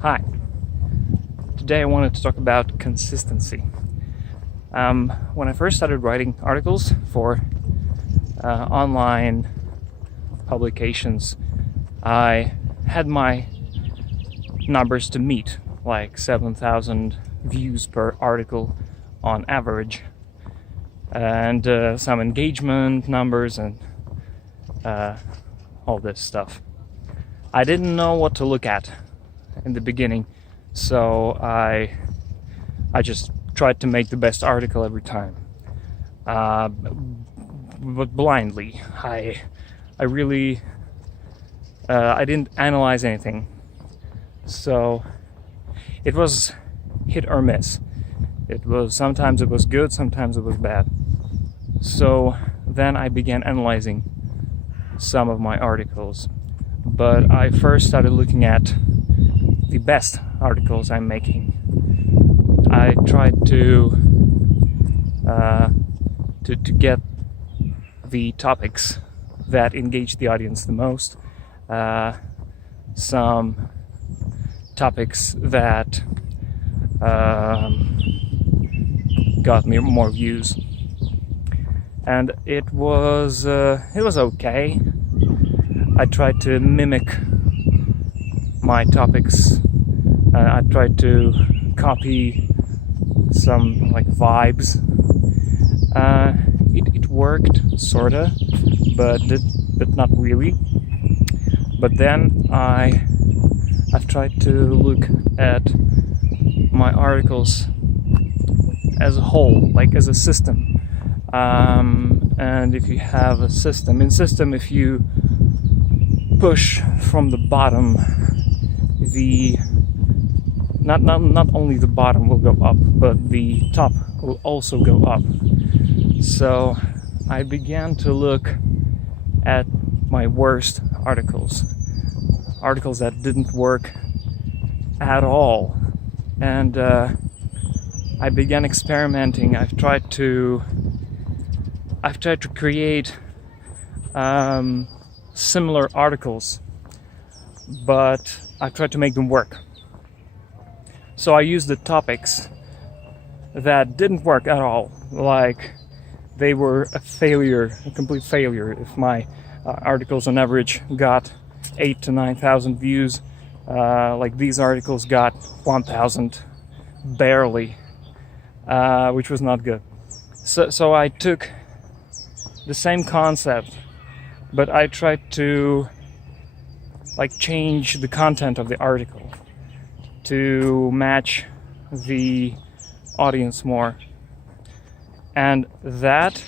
Hi. Today I wanted to talk about consistency. When I first started writing articles for online publications, I had my numbers to meet, like 7,000 views per article on average, and some engagement numbers and all this stuff. I didn't know what to look at in the beginning, so I just tried to make the best article every time, but blindly. I really I didn't analyze anything, so it was hit or miss. Sometimes it was good, sometimes it was bad. So then I began analyzing some of my articles, but I first started looking at the best articles I'm making. I tried to get the topics that engage the audience the most, some topics that got me more views, and it was okay. I tried to mimic my topics. I tried to copy some like vibes. It worked sorta, but not really. But then I've tried to look at my articles as a whole, like as a system. And if you have a system, if you push from the bottom, not only the bottom will go up, but the top will also go up. So I began to look at my worst articles that didn't work at all, and I began experimenting. I've tried to create similar articles, but I tried to make them work. So I used the topics that didn't work at all, like they were a complete failure. If my articles on average got 8,000 to 9,000 views, like these articles got 1,000 barely, which was not good. So I took the same concept, but I tried to change the content of the article to match the audience more, and that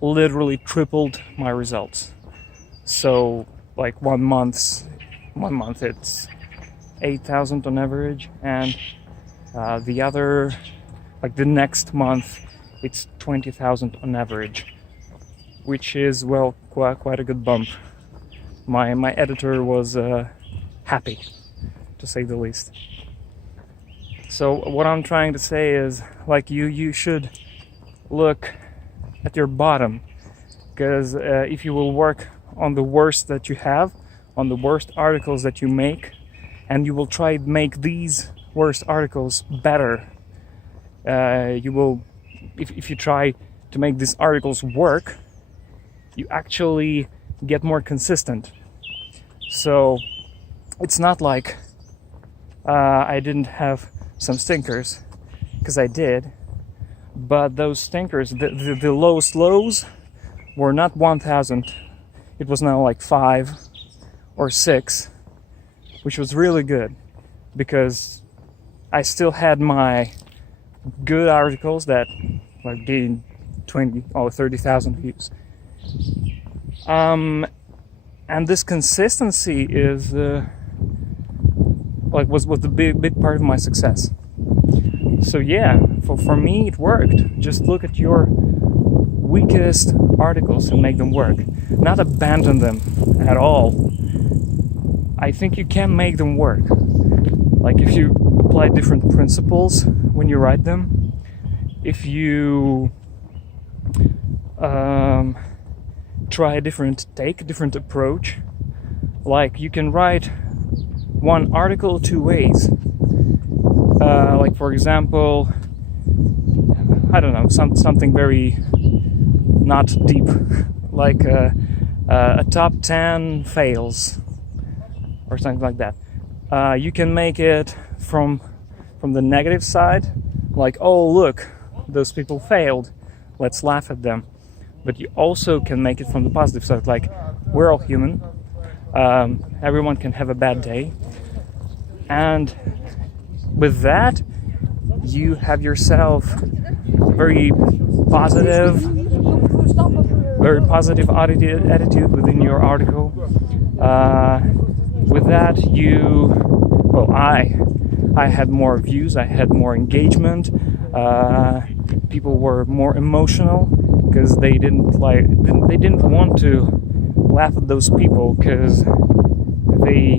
literally tripled my results. So like one month it's 8,000 on average, and the next month it's 20,000 on average, which is quite a good bump. My editor was happy, to say the least. So what I'm trying to say is, you should look at your bottom, because if you will work on the worst that you have, on the worst articles that you make, and you will try to make these worst articles better, you will, if you try to make these articles work, you actually get more consistent. So it's not like I didn't have some stinkers, because I did, but those stinkers, the lowest lows were not 1,000. It was now like 5 or 6, which was really good, because I still had my good articles that gained 20 or 30,000 views. And this consistency is was the big part of my success. So yeah, for me it worked. Just look at your weakest articles and make them work, not abandon them at all. I think you can make them work, like if you apply different principles when you write them, if you try a different approach. Like you can write one article two ways. Like for example, I don't know, something very not deep, like a top 10 fails or something like that. You can make it from the negative side, like, oh look, those people failed, let's laugh at them. But you also can make it from the positive side, like, we're all human, everyone can have a bad day, and with that you have yourself a very positive attitude within your article. With that, I had more views, I had more engagement. People were more emotional because they didn't want to laugh at those people because they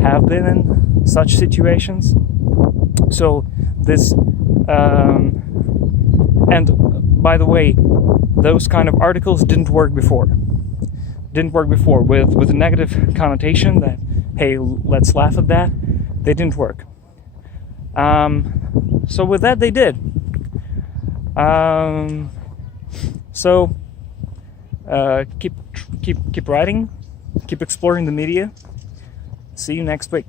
have been in such situations. So this, and by the way, those kind of articles didn't work before with a negative connotation that, hey, let's laugh at that. They didn't work. So with that, they did. So keep writing, keep exploring the media. See you next week.